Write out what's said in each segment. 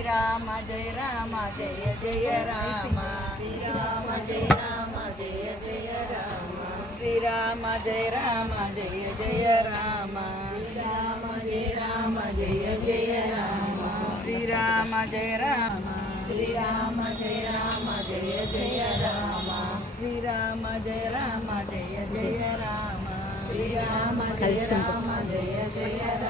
శ్రీరామ జయ రామ జయ జయ రామ శ్రీరామ జయ రామ జయ జయ రామ శ్రీరామ జయ రామ జయ జయ రామ శ్రీరామ జయ రామ జయ జయ రామ శ్రీరామ జయ రామ శ్రీరామ జయ రామ జయ జయ రామ శ్రీరామ జయ రామ జయ జయ రామ శ్రీరామ జయ రామ జయ జయ రామ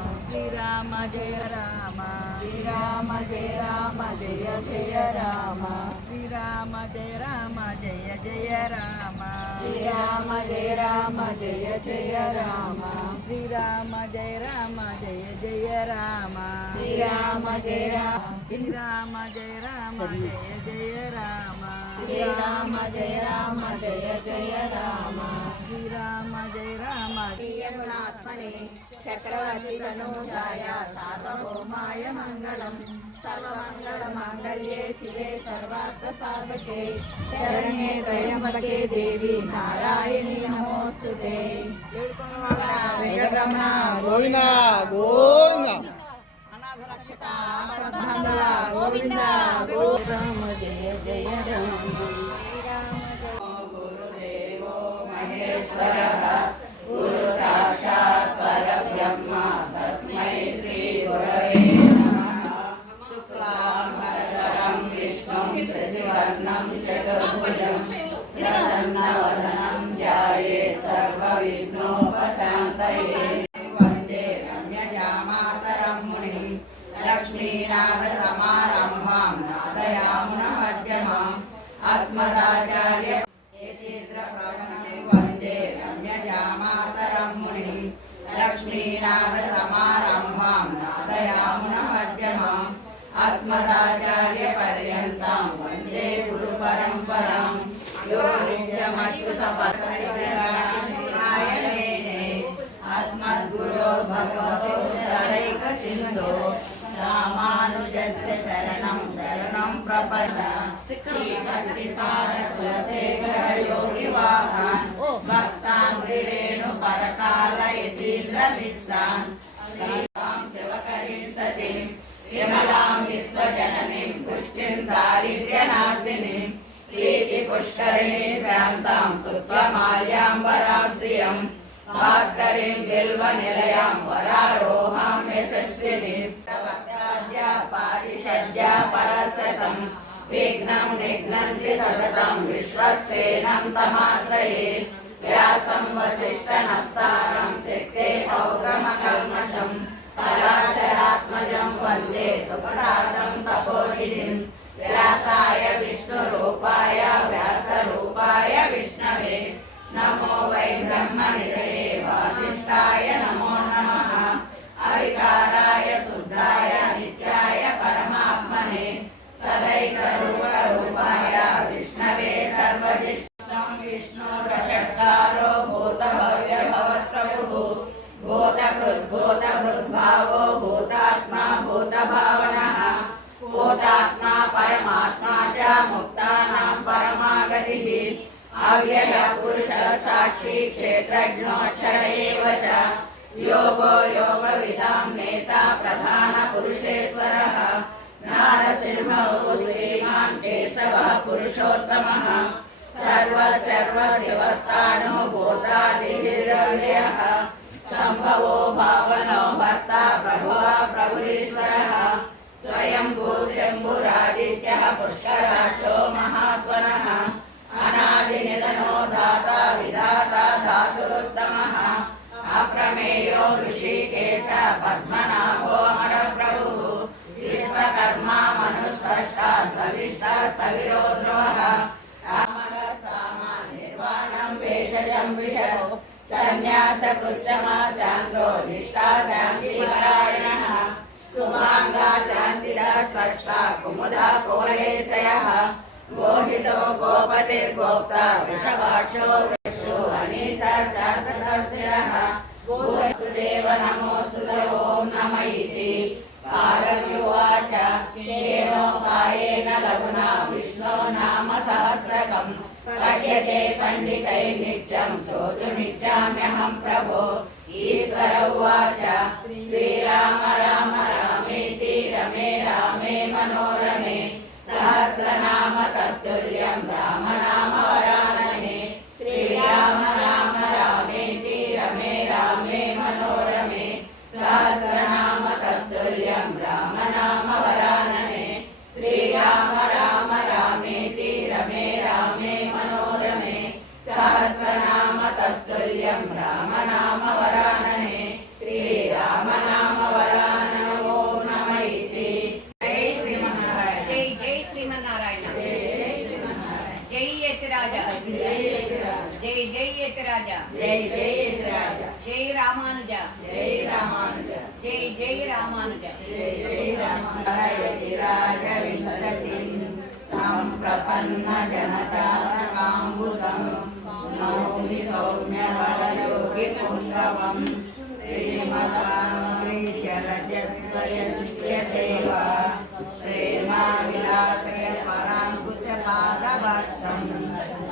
శ్రీరామ జయ రామ శ్రీరామ జయ రామ జయ జయ రామ శ్రీరామ జయ రామ జయ జయ రామ శ్రీరామ జయ రామ జయ జయ రామ శ్రీరామ జయ రామ జయ జయ రామ శ్రీరామ జయ రామ శ్రీరామ జయ రామ జయ జయ రామ శ్రీరామ జయ రామ జయ జయ రామ శ్రీరామ జయ రామ గుణాత్మనే చక్రవర్తి తనూజాయ సార్వభౌమాయ మంగళం సర్వమంగళ మాంగళ్యే శివే సర్వార్థ సాధకే శరణ్యే త్రయంబకే దేవి నారాయణి నమోస్తుతే వెంకటరమణ గోవింద గోవింద అనాథ రక్షక గోవింద గోవింద రామ జయ జయ రామ గురుదేవో మహేశ్వరః గురు సాక్షాత్ పరబ్రహ్మ తస్మై శ్రీ గురవే నమః శుక్లాంబరధరం విష్ణుం శశివర్ణం చతుర్భుజం ప్రసన్నవదనం ధ్యాయే సర్వవిఘ్నోపశాంతయే వందే రమ్యజామాతరం మునిం లక్ష్మీనాథసమారంభాం నాదయామున మధ్యమాం అస్మదాచార్య వందే రమ్యజామాతరం మునిం లక్ష్మీనాథసమారంభాం నాదయామున మధ్యమాం అస్మదాచార్య పర్యంతం వందే గురు పరంపరాం యో నిత్యమచ్యుత పదైకరాయణేనే అస్మద్గురో భగవతో తదైక సింధో రామానుజస్య శరణం శరణం ప్రపన్న శ్రీ భక్తి సార కులశేఖర యోగి వాహన్ భక్తాంగిరేణు పరకాల యతీంద్ర మిశ్రాన్ శ్రీరాం శివకరీం సతిం విమలాం విశ్వజననీం పుష్టిం దారిద్ర్యనాశినీం ప్రీతి పుష్కరిణీ శాంతాం శుక్లమాల్యాంబరాం శ్రియం భాస్కరీం బిల్వ నిలయాం వరారోహాం యశస్వినీం పారిషద్య పరశతం విఘ్నం నిఘ్నంతి సతతం విశ్వక్సేనం తమాశ్రయే వ్యాసం వసిష్ఠనప్తారం శక్తే పౌత్రమకల్మషం పరాశరాత్మజం వందే సుఖదాతం తపోనిధిం వ్యాసాయ విష్ణురూపాయ వ్యాసరూపాయ విష్ణవే నమో వై బ్రహ్మనిధయే వాసిష్ఠాయ నమో నమః అవికారాయ శుద్ధాయ నిత్యాయ పరమాత్మనే సదైక రూపాయ విష్ణవే సర్వజిష్ణం విష్ణు రషట్కారో భూత భవ్య భవత్ప్రభుః భూతకృద్భూతభృద్భావో భూతాత్మా భూతభావనః భూతాత్మా పరమాత్మా చ ముక్తానాం పరమాగతిః అవ్యయ పురుష సాక్షి క్షేత్రజ్ఞోక్షర ఏవ చ యోగో యోగవిదాం నేత ప్రధాన పురుషేశ్వరః నారసింహో శ్రీమాన్ కేశవః పురుషోత్తమః సర్వ సర్వ శివస్థానో భూతాదివ్యః సంభవో భావనో భర్త ప్రభువ ప్రభురీశ్వరః స్వయంభూ శంభురాదిత్యః పుష్కరాక్షో మహాస్వనః అనాదినిధనో దాత విధాత ధాతురుత్తమః అప్రమేయో ఋషికేశ పద్మనాభో అమరప్రభుః విశ్వకర్మా మనుస్పష్ట సవిష్ట స్థవిరో ధ్రువః నిర్వాణం భేషజం విషదో సన్యాస కృష్ణమా శాంతో నిష్టా శాంతిపరాయణః సుమాంగా శాంతిదా స్పష్ట కుముదా కోలయేశయః గోహితో గోపతిర్గోప్త వృషభాక్షో వృషో అనీసా శాసనస్థిరః వసుదేవ నమోస్తుత ఓం నమ ఇతి పార్వతీవాచ కేనోపాయేన లఘునా విష్ణో నామ సహస్రకం పఠ్యతే పండితై నిత్యం శ్రోతుమిచ్చామ్యహం ప్రభో ఈశ్వర ఉవాచ శ్రీరామ రామ రామేతి రమే రామే రామానుజ యతిరాజ వింసతిం తం ప్రపన్న జనచాతకాంబుదం నౌమి సౌమ్యవరయోగి పుంగవం శ్రీమదాంగ్రీ జలజద్వయ సేవా ప్రేమా విలాసయ పరాంకుశ పాదభక్తం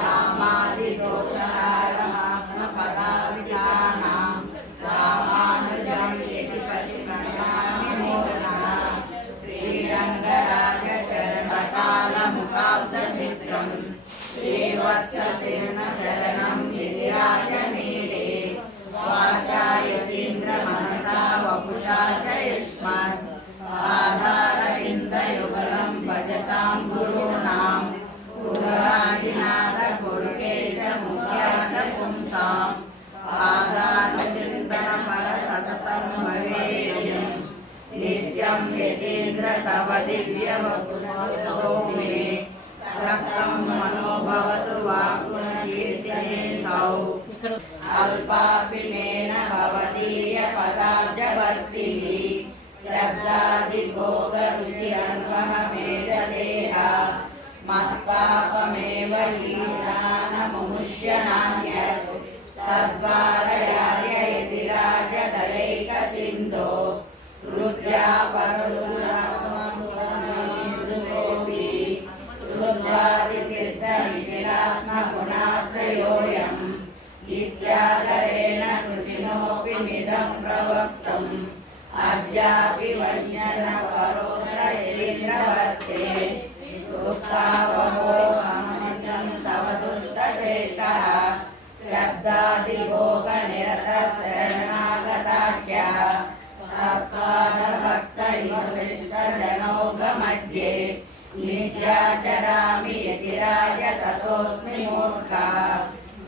రామాది దోషారమాత్మ పదావిధానాం రామానుజం యతిపతి ప్రణామి మూర్నా శ్రీరంగరాజ చరణకాల ముఖాబ్ద చిత్రం శ్రీవత్స శరణ శరణం గిరిరాజ మీడే వాచాయతీంద్ర మనసా వపుషా చ యుష్మత్ పాదారవిందయుగళం భజతాం గురూణాం గురురాదినాథ గురుకేశ ముఖ్యాద పుంసాం పాదానుచింతన పర సతతం భవేయం నిత్యం యతీంద్ర తవ దివ్య వపుషో మే సక్తం మనోభవతు వాక్కుణ కీర్తనే సౌ అల్పాపినేన భవదీయ పదాబ్జ భక్తిః శబ్దాది భోగ రుచి అన్వహ మేధదేహ మత్పాపమేవ హీనాన ముముష్యనాస్యత్ తద్వారయాయ యతిరాజదరైక సింధో రుద్రాపరుణాపి శృద్వాది సిద్ధ నిఖిలాత్మ గుణాశ్రయోయం ఇత్యాదరేణ కృతినోపి మిదం ప్రవక్తం అద్యాపి వజ్ఞన పరోధర యతీంద్రవర్తే దుఃఖావహో హమనిశం తవ దుష్టశేషః శబ్దాది భోగ నిరత శరణాగతాఖ్య తత్పాద భక్త శిష్ట జనౌఘ మధ్యే నిత్యాచరామి యతిరాజ తతోస్మి మూర్ఖా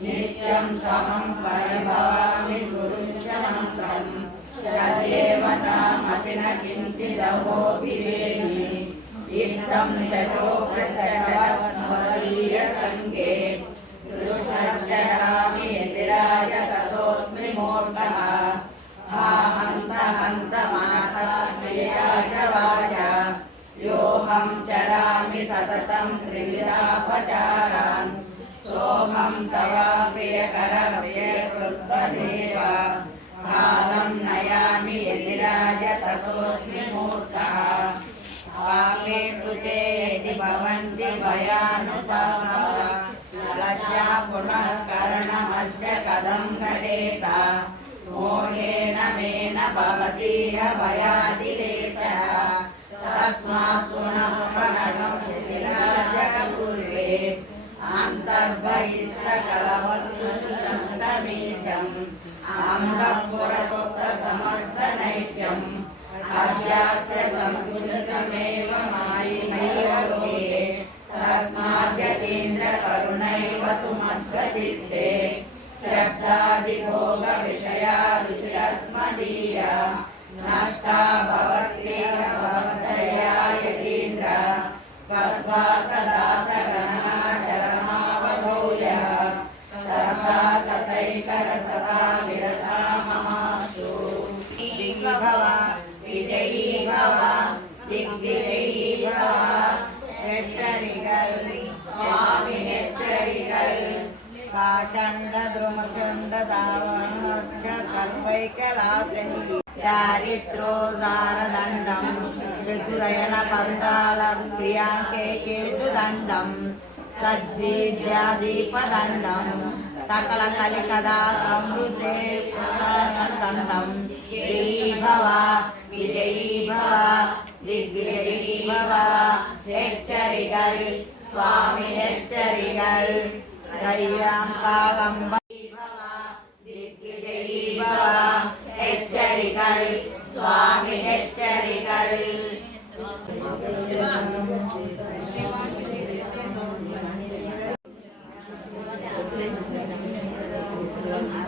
నిత్యం త్వమం పరిభవామి గురుం చ మంత్రం తదేవతామపి న కించిదహోపి వేమి ఇత్థం శఠోపశఠవత్స్వరీయ సంఘే దృష్టశ్చరామి యతిరాజ తతోస్మి మూర్ఖః హంత హంత మనసా వాచా యోహం చరామి సతతం త్రివిధాపచారాన్ సోహం తవ ప్రియకర ప్రియకృత్వదేవ కాలం నయామి యతిరాజ తతోస్మి మూర్ఖః వామే కృతే యది భవంతి భయానుచార లజ్జా పునః కరణమస్య కథం ఘటేత మోహేన మేన భవతీహ భయాదిలేశः తస్మాత్ పునః యతిరాజ పూర్వే అంతర్బహిష్ట కలవస్తు సంతమీశం అంధఃపురసోక్త సమస్త నైత్యం అభ్యాస్య సంస్కృతమేవ మాయిమైవ లోకే తస్మాత్ యతీంద్ర కరుణైవ తు మద్గతిస్తే శబ్దాది భోగ విషయా రుచిరస్మదీయ నష్టా భవత్యేవ భవదయా యతీంద్ర తద్వా సదా సగణః చరమావధౌయ తథా సతైకర సదా విరతా మమాస్తు దిగ్భవ విజయీ భవ దిగ్విజయీ భవ హెచ్చరిగల్ స్వామి హెచ్చరిగల్ పాషండ ద్రుమచండ దావణక్ష కల్పైకలాసని చారిత్రోదారదండం చతురయణ పందాలం ప్రియాంకే కేతుదండం సజ్జీవ్యాదీపదండం సకల కలికదా సమృద్ధే దండం జయీ భవ విజయీ భవ దిగ్విజయీ భవ హెచ్చరిగల్ స్వామి హెచ్చరిగల్ శ్రీరాంకాలంబ భవ దిగ్విజయీ భవ హెచ్చరిగల్ స్వామి హెచ్చరిగల్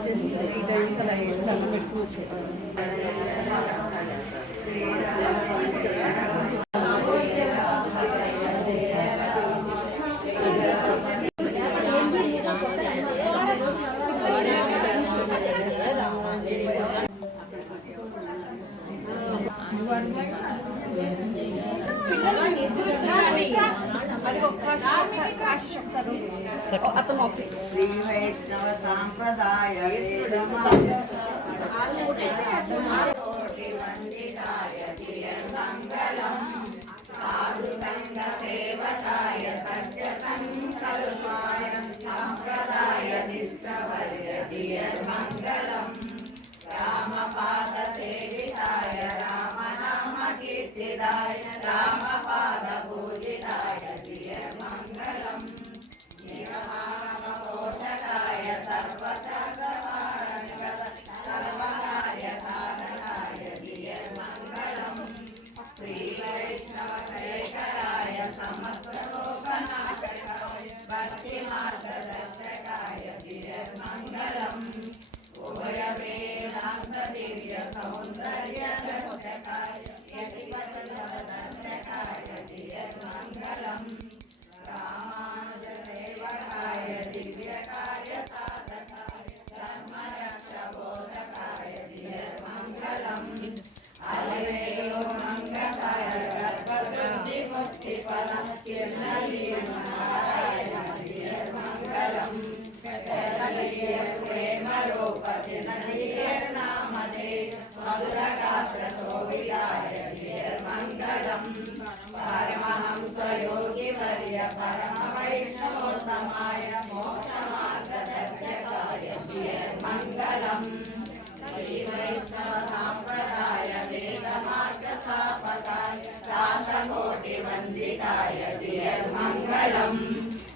జస్ట్ 3 times అలా దండం పెట్టుకోవచ్చు. పిల్లలు ఎదురుతున్నారని అది ఒక్క ఆశిష్ ఒకసారి అతను శ్రీ వైష్ణవ సాంప్రదాయ సాధు సంఘ సేవకాయ సత్య సంకల్పాయ సాంప్రదాయ నిష్ఠవర్య దియర్ మంగళం రామపాద సేవితాయ రామనామ కీర్తిదాయ రామపాద పూజితాయ దియర్ మంగళం నీలమానవ పోషకాయ సర్వసర్వకారణగత సర్వకార్య సాధకాయ దియర్ మంగళం శ్రీ వైష్ణవ శేఖరాయ సమస్త లోకనాశకాయ భక్తి మార్గదర్శకాయ దియర్ మంగళం ఉభయ వేదాంత దివ్య సౌందర్య దర్శకాయ దర్శకాయ దియర్ మంగళం రామానుజ సేవకాయ దివ్య కార్య సాధకాయ ధర్మరక్ష బోధకాయ దియర్ మంగళం అలవేలో మంగళాయ గర్భశుద్ధి ముక్తి ఫలం నారాయణ దియర్ మంగళం ప్రేమ రూపతి నదియర్ నామదే మధుర గాత్ర శోభితాయ దియర్ మంగళం పరమహంస యోగి వర్య పరమ వైష్ణవోత్తమాయ మోక్ష మార్గదర్శకాయ దియర్ మంగళం శ్రీ వైష్ణవ సాంప్రదాయ వేద మార్గ స్థాపకాయ దాసకోటి వందితాయ దియర్ మంగళం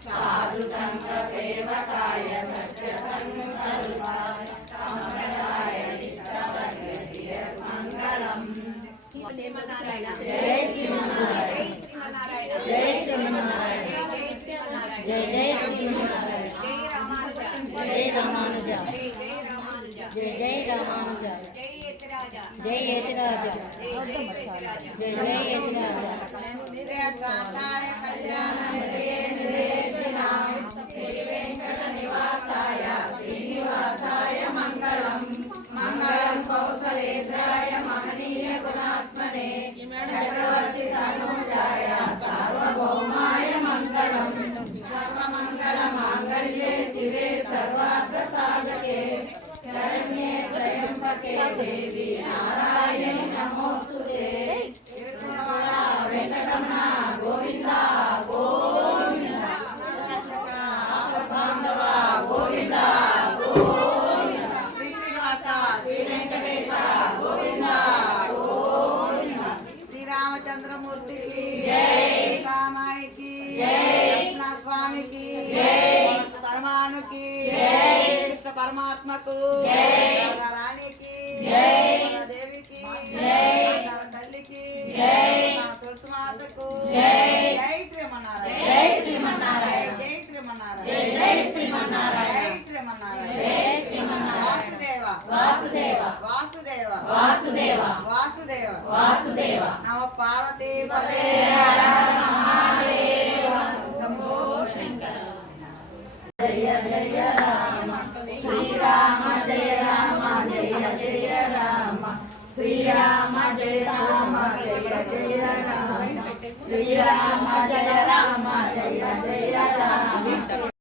సాధు సంఘ సేవకాయ సత్య సంకల్పాయ సంప్రదాయ నిష్ఠవర్య దియర్ మంగళం శ్రీమన్నారాయణ జై శ్రీమన్నారాయణ జై శ్రీమన్నారాయణ జై జై శ్రీమన్నారాయణ జై రామానుజ జై జై రామానుజ జై యతిరాజ జై జై యతిరాజ కళ్యాణ శ్రీ వెంకట నివాసాయ శ్రీనివాసాయ మంగళం మంగళం కౌసలేంద్రాయ మహనీయ గుణాత్మనే చక్రవర్తి తనూజాయ సార్వభౌమాయ మంగళం సర్వమంగళ మాంగళ్యే శివే సర్వార్థ సాధకే శరణ్యే త్రయంబకే దేవి నారాయణి నమోస్తుతే వెంకటరమణ గోవింద గోవింద బాంధవ గోవింద గోవింద శ్రీనివాస శ్రీ వెంకటేశ గోవింద గోవింద శ్రీరామచంద్రమూర్తికి జై కామాయికి జై స్వామికి జై పరమానుకి జై కృష్ణ పరమాత్మకు జై రాణికి జై దేవికి జై తల్లికి జై తులసిమాతకు జై జై శ్రీమన్నారాయణ జై శ్రీమన్నారాయణ జై శ్రీమన్నారాయణ జై శ్రీమన్నారాయణ జై శ్రీమన్నారాయణ జై శ్రీమన్నారాయణ వాసుదేవ వాసుదేవ వాసుదేవ వాసుదేవ వాసుదేవ నమ పార్వతీ పదే హర హర మహాదేవ శంభో శంకర జయ జయ రామ శ్రీరామ జయ రామ జయ జయ రామ శ్రీరామ జయ రామ జయ జయ రామ శ్రీరామ జయ రామ జయ జయ రామ